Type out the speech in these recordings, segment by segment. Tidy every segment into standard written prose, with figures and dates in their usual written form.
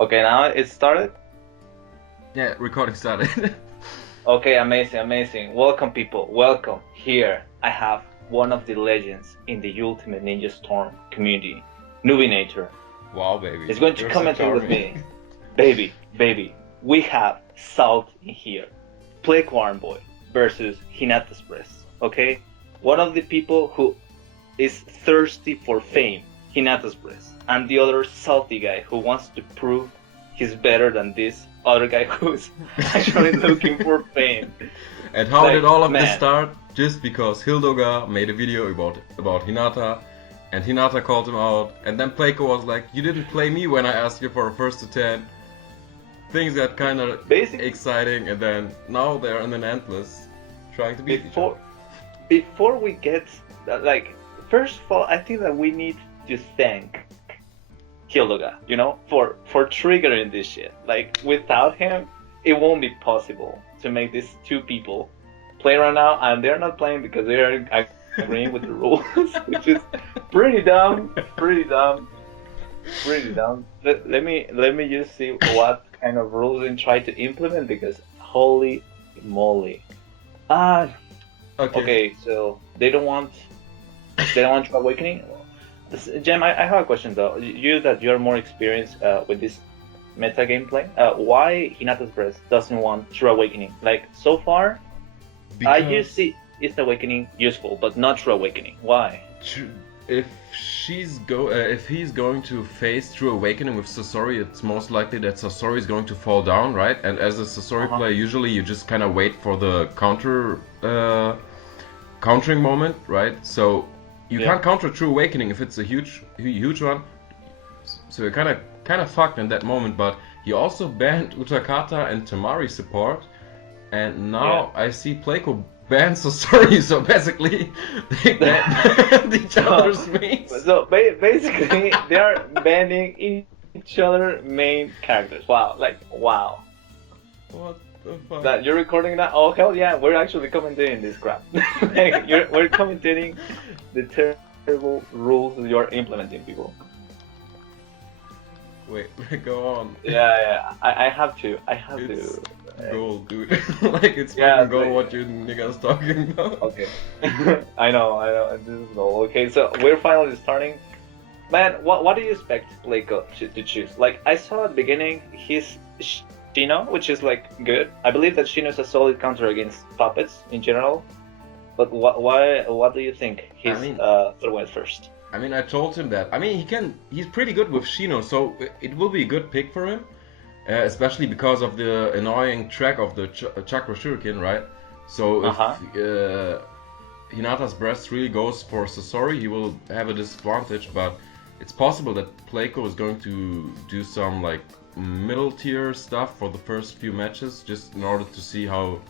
Okay, now it started? Yeah, recording started. Okay, amazing, amazing. Welcome, people. Welcome. Here, I have one of the legends in the Ultimate Ninja Storm community, Noobinator. Wow, baby. He's going to You're so commentate with charming. me. Baby, we have Salt in here. Playco Boy versus Hinata's Breast. Okay? One of the people who is thirsty for fame, Hinata's Breast. And the other salty guy who wants to prove he's better than this other guy who's actually looking for fame. And how Like, did all of this man. start? Just because Hilda made a video about Hinata, and Hinata called him out, and then Playco was like, "You didn't play me when I asked you for a first to 10." Things got kind of Basically, exciting, and then now they're in an endless, trying to beat each other. before we get like, first of all, I think that we need to thank Hilda, you know, for triggering this shit. Like, without him, it won't be possible to make these two people play right now, and they're not playing because they're agreeing with the rules, which is pretty dumb, pretty dumb. Let me just see what kind of rules they try to implement, because holy moly. Ah, okay, so they don't want True Awakening. Jem, I have a question though. You're more experienced with this meta gameplay. Why Hinata's Breast doesn't want True Awakening? Like, so far, I just see It's Awakening useful, but not True Awakening. Why? If he's going to face True Awakening with Sasori, it's most likely that Sasori is going to fall down, right? And as a Sasori player, usually you just kind of wait for the countering moment, right? So you can't counter True Awakening if it's a huge one. So you're kind of fucked in that moment. But he also banned Utakata and Tamari support, and now I see Playco ban Sasori, so basically they banned each other's mains. So basically they are banning each other main characters. Wow, like, wow. What the fuck? That you're recording that? Oh hell yeah, we're actually commentating this crap. Like, we're commentating the terrible rules that you're implementing, people. Wait, go on. Yeah, I have to. It's gold, dude. Like, it's fucking gold what you niggas talking about. Okay. I know. This is gold. Okay, so we're finally starting. Man, what do you expect Playco to choose? Like, I saw at the beginning his Shino, which is like good. I believe that Shino is a solid counter against puppets in general. But what do you think he's throwing first? I mean, I told him that. I mean, he's pretty good with Shino, so it will be a good pick for him. Especially because of the annoying track of the Chakra Shuriken, right? So if Hinata's Breast really goes for Sasori, he will have a disadvantage, but it's possible that Playco is going to do some like middle tier stuff for the first few matches, just in order to see how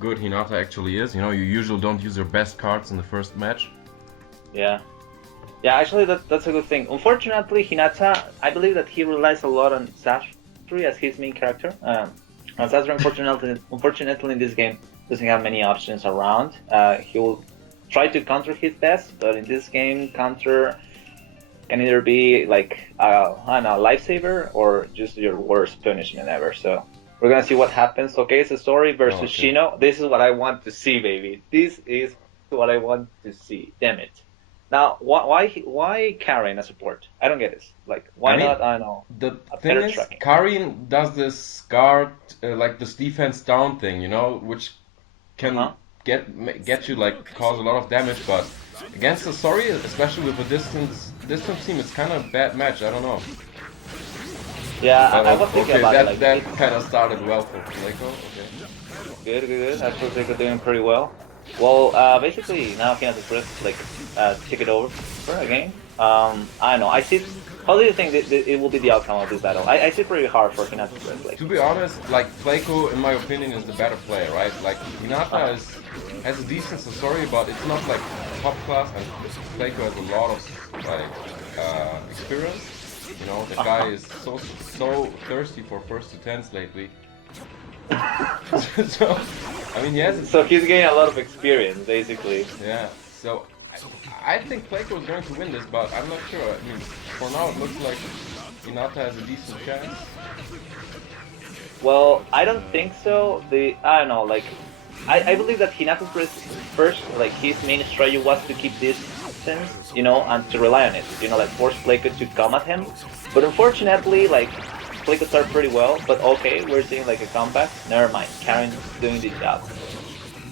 good Hinata actually is. You know, you usually don't use your best cards in the first match. Yeah, actually that's a good thing. Unfortunately, Hinata, I believe that he relies a lot on Sasha as his main character. And Sasha, unfortunately in this game, doesn't have many options around. He will try to counter his best, but in this game, counter can either be like I don't know, lifesaver, or just your worst punishment ever. So we're gonna see what happens. Okay, it's a story versus Shino. This is what I want to see, baby. This is what I want to see. Damn it. Now, why Karen as support? I don't get this. Like, why not? I don't know. The thing is, Karin does this guard, like this defense down thing, you know, which can get you, like, cause a lot of damage. But against the Sasori, especially with a distance team, it's kind of a bad match. I don't know. Yeah, I was thinking about it. Like, that kind of started well for Playco. Okay. Good. I feel like we're doing pretty well. Well, basically now Hinata's Breast like take it over again. I don't know. I see. How do you think it will be the outcome of this battle? I see pretty hard for Hinata's Breast. Like, to be honest, like, Playco, in my opinion, is the better player, right? Like, Hinata has a decent Sasori, but it's not like top class, and Playco has a lot of like experience. You know, the guy is so thirsty for first to tens lately. So, I mean, yes. So he's getting a lot of experience, basically. Yeah. So I think Playco is going to win this, but I'm not sure. I mean, for now it looks like Hinata has a decent chance? Well, I don't think so. I don't know, like I believe that Hinata's first, like his main strategy was to keep distance, and to rely on it, like force Playco to come at him. But unfortunately, like Playco started pretty well, but okay, we're seeing like a comeback. Never mind, Karen's doing the job.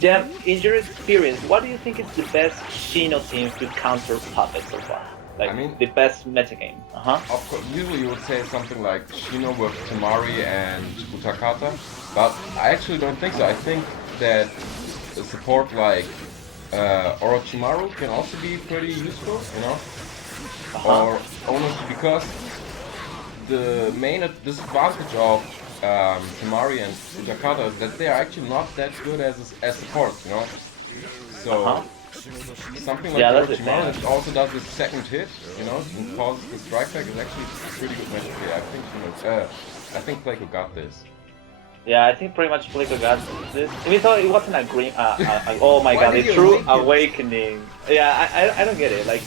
Jam, in your experience, what do you think is the best Shino team to counter Puppet so far? Like, I mean, the best metagame. Of course, usually you would say something like Shino with Temari and Utakata, but I actually don't think so. I think that a support like Orochimaru can also be pretty useful, or almost because the main disadvantage of Temari and Utakata is that they are actually not that good as supports, So something like Orochimaru that also does the second hit, and causes the strike back is actually a pretty good match. Yeah, I think Playco got this. Yeah, I think pretty much Playco got this. Even though it wasn't a green, oh my god, a true awakening. Yeah, I don't get it. Like,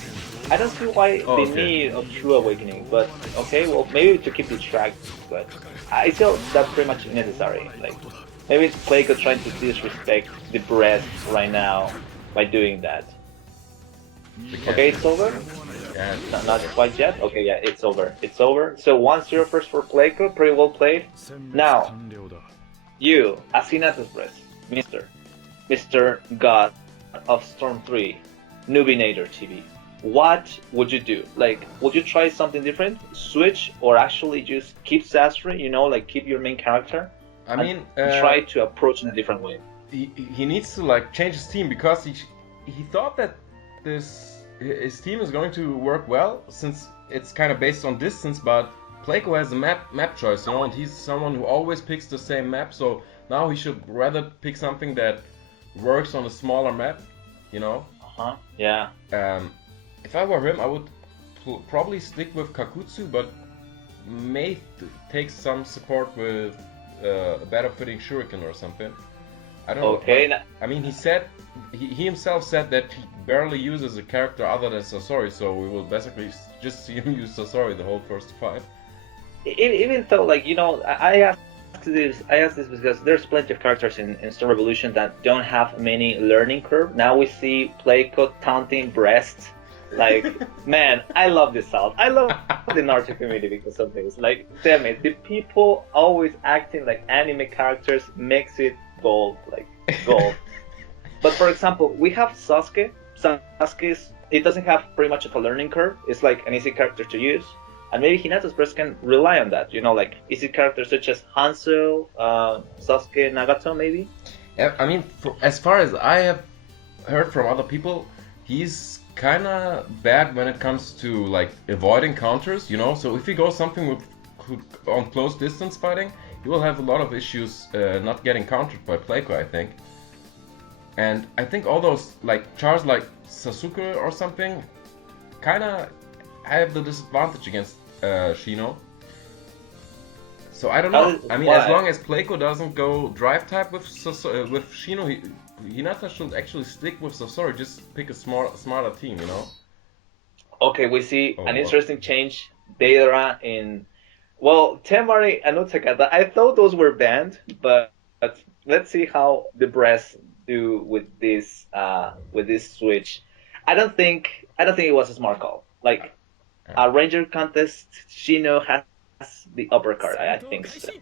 I don't see why they need a true awakening. But okay, well maybe to keep the track, but I feel that's pretty much necessary. Like, maybe it's Playco trying to disrespect the breath right now by doing that. Okay, it's over? Yeah, not quite yet? Okay, yeah, it's over. It's over. So 1-0 first for Playco, pretty well played. Now, you, as Hinata's breath, Mr. God of Storm 3, NoobinatorTV, what would you do? Like, would you try something different? Switch, or actually just keep Sasori, like keep your main character? I mean, try to approach in a different way. He needs to like change his team because he thought that his team is going to work well since it's kind of based on distance, but Playco has a map choice, and he's someone who always picks the same map, so now he should rather pick something that works on a smaller map, Yeah. If I were him, I would probably stick with Kakutsu, but may take some support with a better fitting Shuriken or something. I don't know. I mean, he himself said that he barely uses a character other than Sasori, so we will basically just see him use Sasori the whole first fight. Even though, like, I asked this because there's plenty of characters in Storm Revolution that don't have many learning curve. Now we see Playco taunting Breast. Like, man, I love this South. I love the Naruto community because of this. Like, damn it, the people always acting like anime characters makes it gold. Like, gold. But for example, we have Sasuke. Sasuke's, it doesn't have pretty much of a learning curve. It's like an easy character to use. And maybe Hinata's Breast can rely on that, like easy characters such as Hanzo, Sasuke, Nagato, maybe? Yeah, I mean, as far as I have heard from other people, he's kinda bad when it comes to like avoiding counters, so if he goes something with on close distance fighting, he will have a lot of issues not getting countered by Playco, I think. And I think all those like chars like Sasuke or something kinda have the disadvantage against Shino. So I don't know. I mean, as long as Playco doesn't go drive type with Shino, Hinata should actually stick with Sasori. Just pick a smarter team, Okay, we see an interesting change. Deidara in, well, Temari and Utakata. I thought those were banned, but let's see how the Breast do with this switch. I don't think it was a smart call. Like, a Ranger contest, Shino has the upper card. I think so.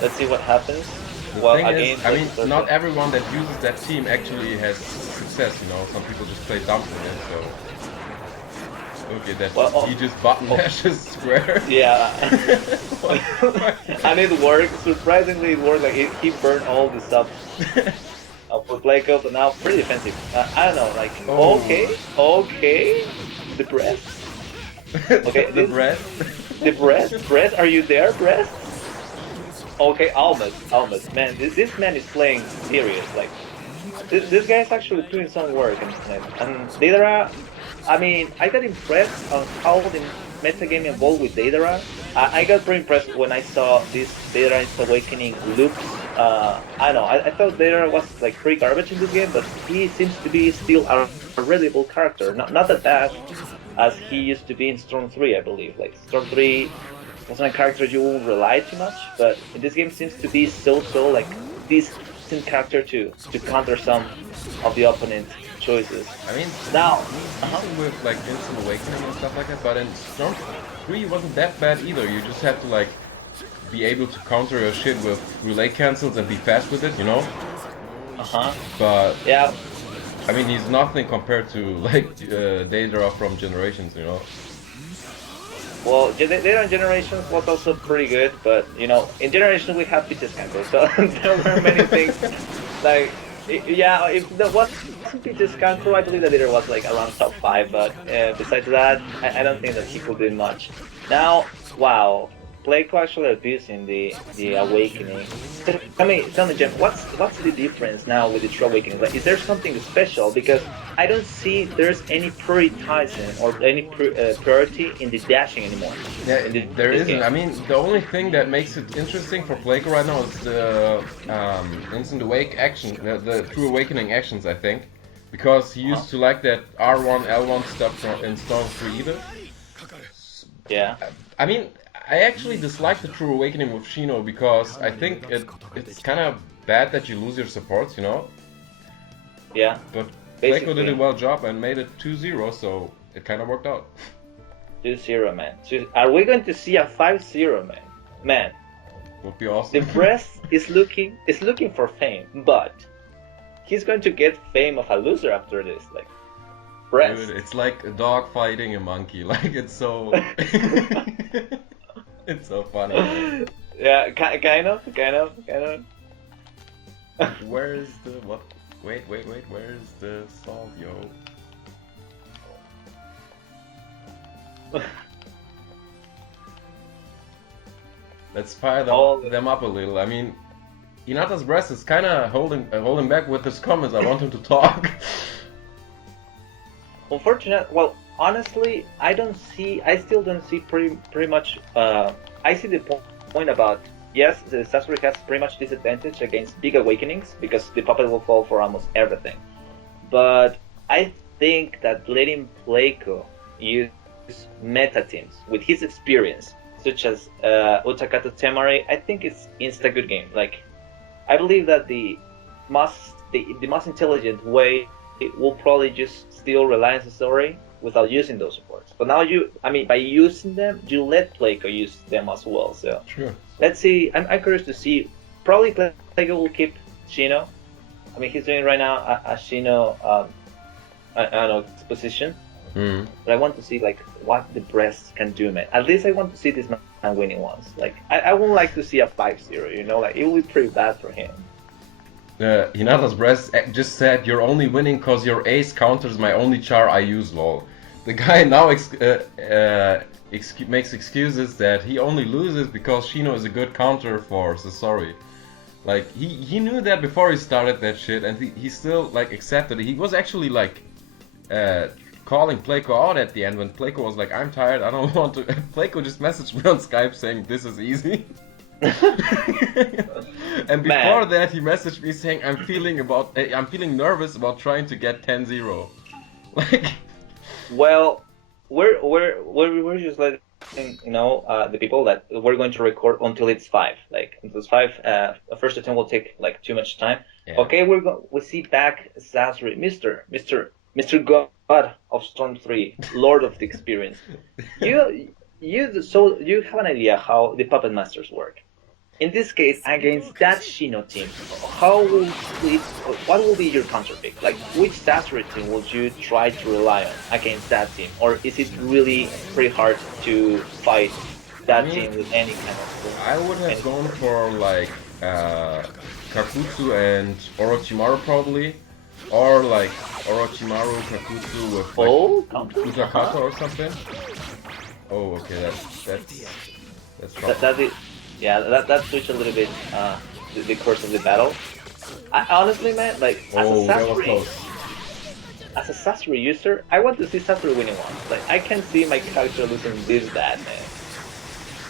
Let's see what happens. Well, again, I mean, not everyone that uses that team actually has success. Some people just play dumb with it. So okay, he just button mashes square. Yeah, and it worked. Surprisingly, it worked. Like he burned all the stuff for Playco, but now pretty defensive. I don't know. Like, okay. The Breast. Okay, the Breast. The Breast. Are you there, Breast? Okay, almost. Man, this man is playing serious. Like, this guy is actually doing some work. And Deidara, I mean, I got impressed on how the metagame evolved with Deidara. I got pretty impressed when I saw this Deidara's Awakening loops. I don't know, I thought Deidara was like pretty garbage in this game, but he seems to be still a relatable character. Not that bad. as he used to be in Storm 3, I believe. Like Storm 3 wasn't a character you won't rely too much, but in this game seems to be so like decent character to counter some of the opponent's choices. I mean, now with like Instant Awakening and stuff like that, but in Storm 3 wasn't that bad either. You just had to like be able to counter your shit with relay cancels and be fast with it, you know? But yeah, I mean, he's nothing compared to like Daedra from Generations, you know? well, Data Generations was also pretty good, but you know, in Generations we have Peach's Cancel, so there were many things like, yeah, if there wasn't Peach's Cancel, I believe that Data was like around top 5, but besides that, I don't think that he could do much. Now, wow, Playco actually abusing the Awakening. Tell me, Jem, what's the difference now with the True Awakening? Like, is there something special? Because I don't see there's any prioritizing or any priority in the dashing anymore. Yeah, there isn't. Game. I mean, the only thing that makes it interesting for Playco right now is the Instant Awake action, the True Awakening actions, I think. Because he used to like that R1, L1 stuff in Storm 3 either. Yeah. I mean, I actually dislike the True Awakening with Shino because I think it's kind of bad that you lose your supports, you know? Yeah. But Playco did a well job and made it 2-0, so it kind of worked out. 2-0, man. Are we going to see a 5-0, man? Man. Would be awesome. The Breast is looking for fame, but he's going to get fame of a loser after this, like. Breast. Dude, it's like a dog fighting a monkey. Like, it's so... It's so funny. Man. Yeah, kind of. Where's the... what? Wait, where's the salt, yo? Let's fire them up a little. I mean, Hinata's Breast is kind of holding back with his comments. I want him to talk. Unfortunate. Well, honestly, I still don't see pretty much. I see the point about, yes, the Sasori has pretty much disadvantage against big awakenings because the puppet will fall for almost everything. But I think that letting Playco use meta teams with his experience, such as Utakata Temari, I think it's insta good game. Like, I believe that the most intelligent way will probably just still rely on Sasori without using those supports. But now by using them, you let Playco use them as well. So sure. Let's see. I'm curious to see. Probably Playco will keep Shino. I mean, he's doing right now a Shino, I don't know, position. But I want to see like what the Breast can do, man. At least I want to see this man winning once. Like I would like to see a 5-0. You know, like it would be pretty bad for him. Hinata's Breast just said, "You're only winning cause your ace counters my only char I use, lol." The guy now makes excuses that he only loses because Shino is a good counter for Sasori. Like, he knew that before he started that shit, and he still, like, accepted it. He was actually, like, calling Playco out at the end when Playco was like, "I'm tired, I don't want to..." Playco just messaged me on Skype saying, "This is easy." And before that, he messaged me saying, I'm feeling nervous about trying to get 10-0. Like, well, we're just letting the people that we're going to record until it's 5. Like until it's 5, the first attempt will take like too much time. Yeah. Okay, we see back Sasori, Mr. God of Storm 3, Lord of the Experience. You have an idea how the Puppet Masters work. In this case, against that Shino team, what will be your counter pick? Like, which Sasori team would you try to rely on against that team? Or is it really pretty hard to fight that team with any kind of... I would have gone for, like, Kakutsu and Orochimaru probably. Or, like, Orochimaru, Kakutsu with, like, Utakata or something. Oh, okay, that's probably... That switched a little bit the course of the battle. Honestly, man, like as a Sasori user, I want to see Sasori winning once. Like I can see my character losing this bad, man.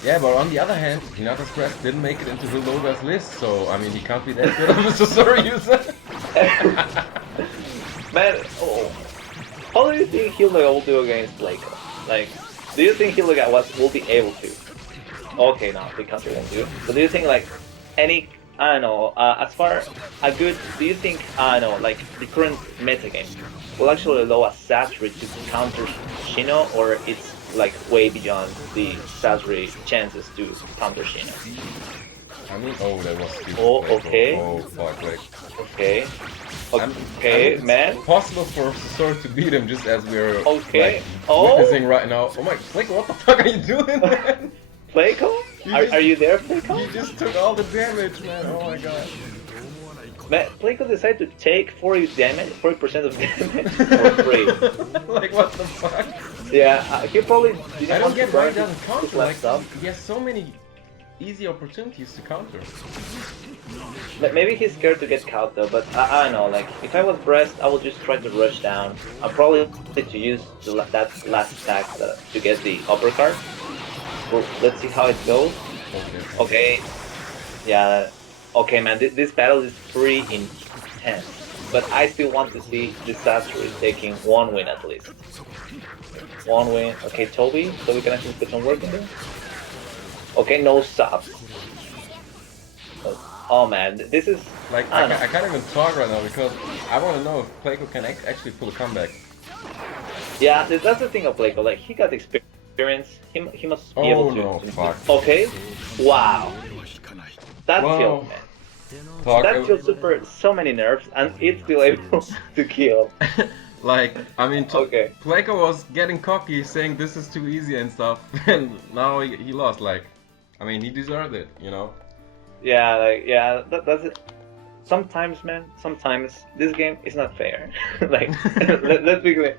Yeah, but on the other hand, Hinata's Breast didn't make it into Hilda's list, so I mean he can't be that good of a Sasori user. Man, how do you think Hilda will do against Playco? Like, do you think Hilda will be able to? Okay, no, the counter won't do. But do you think like any, I don't know, as far a good, do you think, I don't know, like the current meta game will actually allow a Sasori to counter Shino, or it's like way beyond the Sasori chances to counter Shino? I mean, oh, that was stupid. Oh, Playco. okay. Oh, fuck, like. Okay. Okay, I mean, man. It's possible for Sasori to beat him just as we're Okay. like, witnessing right now. Oh my, Playco, what the fuck are you doing, man? Playco? Are you there, Playco? You just took all the damage, man. Oh my god. Man, Playco decided to take 40% of damage for free. Like, what the fuck? Yeah, he probably didn't I don't want get to why burn he doesn't counter. his Like, left stuff. he has so many easy opportunities to counter. Maybe he's scared to get caught though, but I don't know, like, if I was Breast, I would just try to rush down. I'll probably to use that last attack to get the uppercut. Well, let's see how it goes. Okay. Yeah. Okay, man, this battle is pretty intense. But I still want to see the Sasori taking one win at least. One win. Okay, Toby can actually put some work in there. Okay, no subs. Oh man, this is... Like, I can't even talk right now because I want to know if Playco can actually pull a comeback. Yeah, that's the thing of Playco, like, he got experience, he must be able to... Oh no, fuck. Okay, wow. That killed, man. Fuck. That killed Super so many nerfs, and it's still able to kill. Like, I mean, okay. Playco was getting cocky, saying this is too easy and stuff, and now he lost, like, I mean, he deserved it, you know? Yeah, like, yeah, that's it. Sometimes, man, sometimes this game is not fair. Like, let's be clear.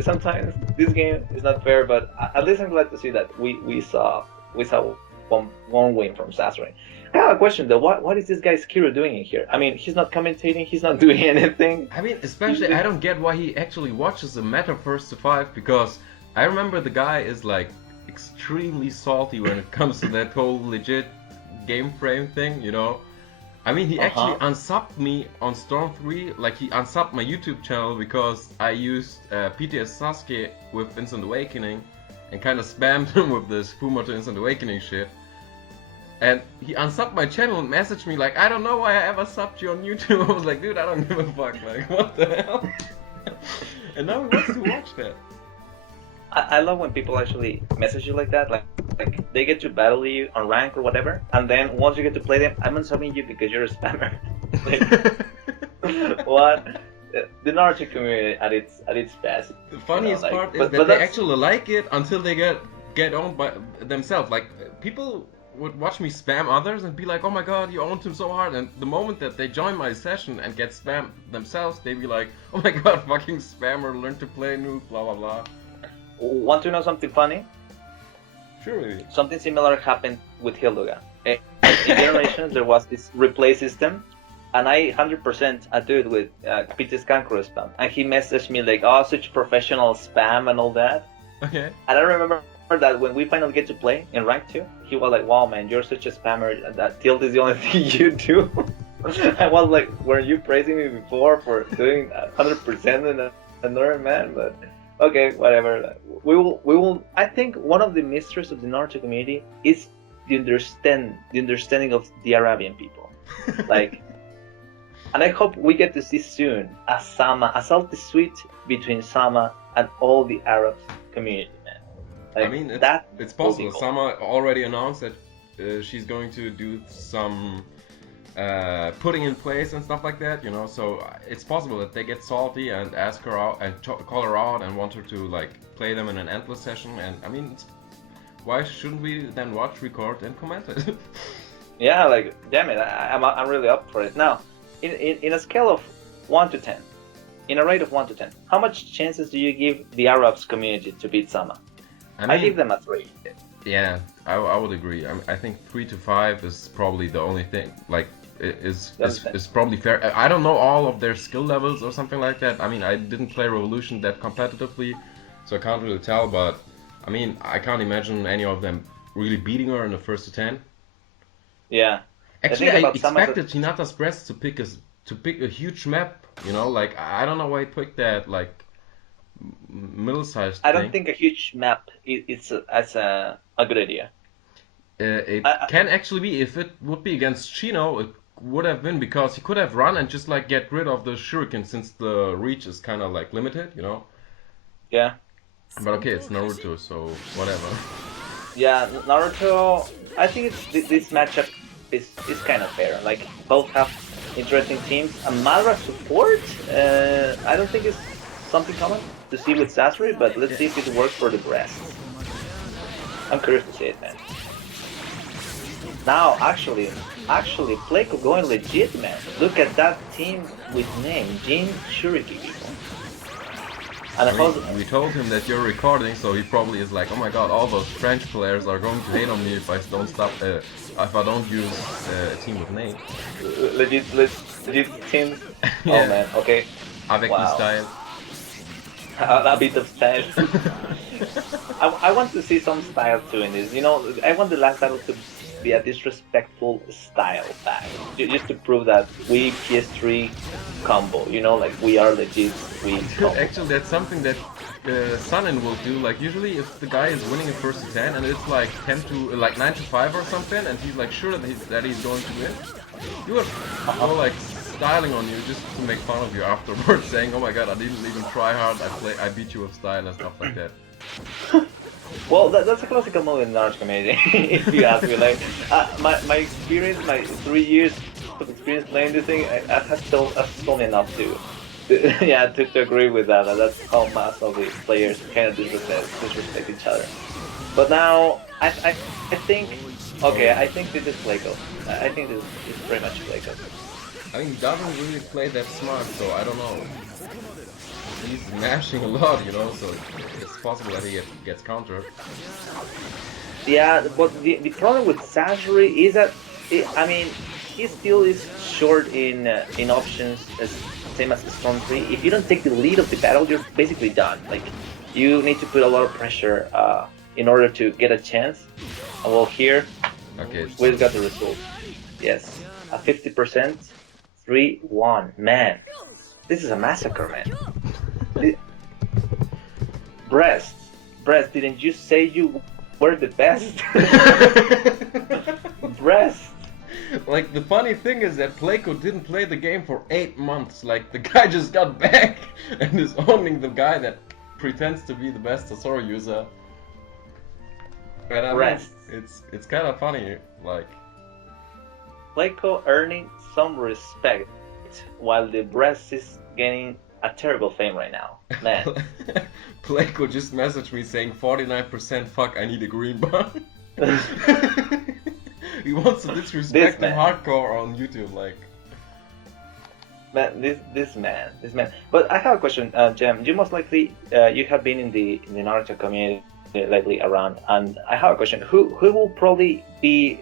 Sometimes this game is not fair, but at least I'm glad to see that we saw one win from Sasori. I have a question though. What is this guy Skiro doing in here? I mean, he's not commentating. He's not doing anything. I mean, especially I don't get why he actually watches the meta first to 5, because I remember the guy is like extremely salty when it comes to that whole legit game frame thing, you know. I mean, he actually unsubbed me on Storm 3, like he unsubbed my YouTube channel because I used PTS Sasuke with Instant Awakening and kind of spammed him with this Fumoto Instant Awakening shit. And he unsubbed my channel and messaged me like, I don't know why I ever subbed you on YouTube. I was like, dude, I don't give a fuck, like, what the hell? And now he wants to watch that. I love when people actually message you like that, like they get to battle you on rank or whatever, and then once you get to play them, I'm unsubbing you because you're a spammer. Like, what? The Naruto community at its best. The funniest part is that but they actually like it until they get owned by themselves. Like, people would watch me spam others and be like, oh my god, you owned him so hard, and the moment that they join my session and get spammed themselves, they be like, oh my god, fucking spammer, learn to play noob, blah blah blah. Want to know something funny? Sure. Something similar happened with Hilda. In Generations, there was this replay system, and I 100% I do it with Peter's Kankuro spam. And he messaged me like, oh, such professional spam and all that. Okay. And I remember that when we finally get to play in rank 2, he was like, wow man, you're such a spammer, that tilt is the only thing you do. I was like, were you praising me before for doing 100% in another man? But okay, whatever. We will. I think one of the mysteries of the Naruto community is the understanding of the Arabian people. Like, and I hope we get to see soon a salty sweet between Sama and all the Arab community, man. Like, I mean, it's possible. Cool. Sama already announced that she's going to do some putting in place and stuff like that, you know, so it's possible that they get salty and ask her out and call her out and want her to like play them in an endless session. And I mean, why shouldn't we then watch, record and comment it? Yeah, like, damn it, I'm really up for it. Now, in a scale of 1 to 10, in a rate of 1 to 10, how much chances do you give the Arabs community to beat Sama? I give them a 3. Yeah, I would agree. I think 3 to 5 is probably the only thing, like, is probably fair. I don't know all of their skill levels or something like that. I mean, I didn't play Revolution that competitively, so I can't really tell, but I mean, I can't imagine any of them really beating her in the first to 10. Yeah. Actually, I expected Hinata's Breast to pick a huge map, you know, like, I don't know why he picked that, like, middle-sized I don't thing. think a huge map is a good idea. It can actually be. If it would be against Chino, it would have been because he could have run and just like get rid of the shuriken since the reach is kind of like limited, you know. Yeah. But okay, it's Naruto, so whatever. Yeah, Naruto. I think this matchup is kind of fair. Like both have interesting teams. A Madara support. I don't think it's something common to see with Sasori, but let's see if it works for the rest. I'm curious to see it, man. Now, actually, Playco going legit, man. Look at that team with name, Jin Shuriki. And I mean, we told him that you're recording, so he probably is like, oh my god, all those French players are going to hate on me if I don't if I don't use a team with name. Legit team. Yeah. Oh man, okay. Avec Wow. the style. A bit of style. I want to see some style too in this. You know, I want the last battle to be a disrespectful style back, just to prove that we PS3 combo. You know, like we are legit. We combo. Actually, that's something that Sunin will do. Like usually, if the guy is winning a first to 10 and it's like 9 to 5 or something, and he's like sure that he's going to win, you are like styling on you just to make fun of you afterwards, saying, "Oh my god, I didn't even try hard. I beat you with style and stuff like that." Well, that's a classical move in the Naruto community, if you ask me. Like, my experience, my 3 years of experience playing this thing, has told me enough to agree with that. And that's how most of the players kind of disrespect each other. But now, I think, okay, I think this is Playco. I think this is pretty much Playco. I mean, he doesn't really play that smart, so I don't know. He's mashing a lot, you know, so it's possible that he gets countered. Yeah, but the problem with Sasori is that, I mean, he still is short in options, as same as Storm 3. If you don't take the lead of the battle, you're basically done. Like, you need to put a lot of pressure in order to get a chance. Well, here, Okay, we've got the result. Yes, a 50%, 3-1. Man, this is a massacre, man. Breast, didn't you say you were the best? Breast. Like, the funny thing is that Playco didn't play the game for 8 months. Like, the guy just got back and is owning the guy that pretends to be the best Sasori user. And I mean, it's kind of funny, like... Playco earning some respect, while the Breast is gaining a terrible fame right now. Man. Playco just messaged me saying 49% fuck, I need a green bar. He wants to disrespect him hardcore on YouTube, like. Man, this man. But I have a question, Jem. You most likely you have been in the Naruto community lately around, and I have a question. Who will probably be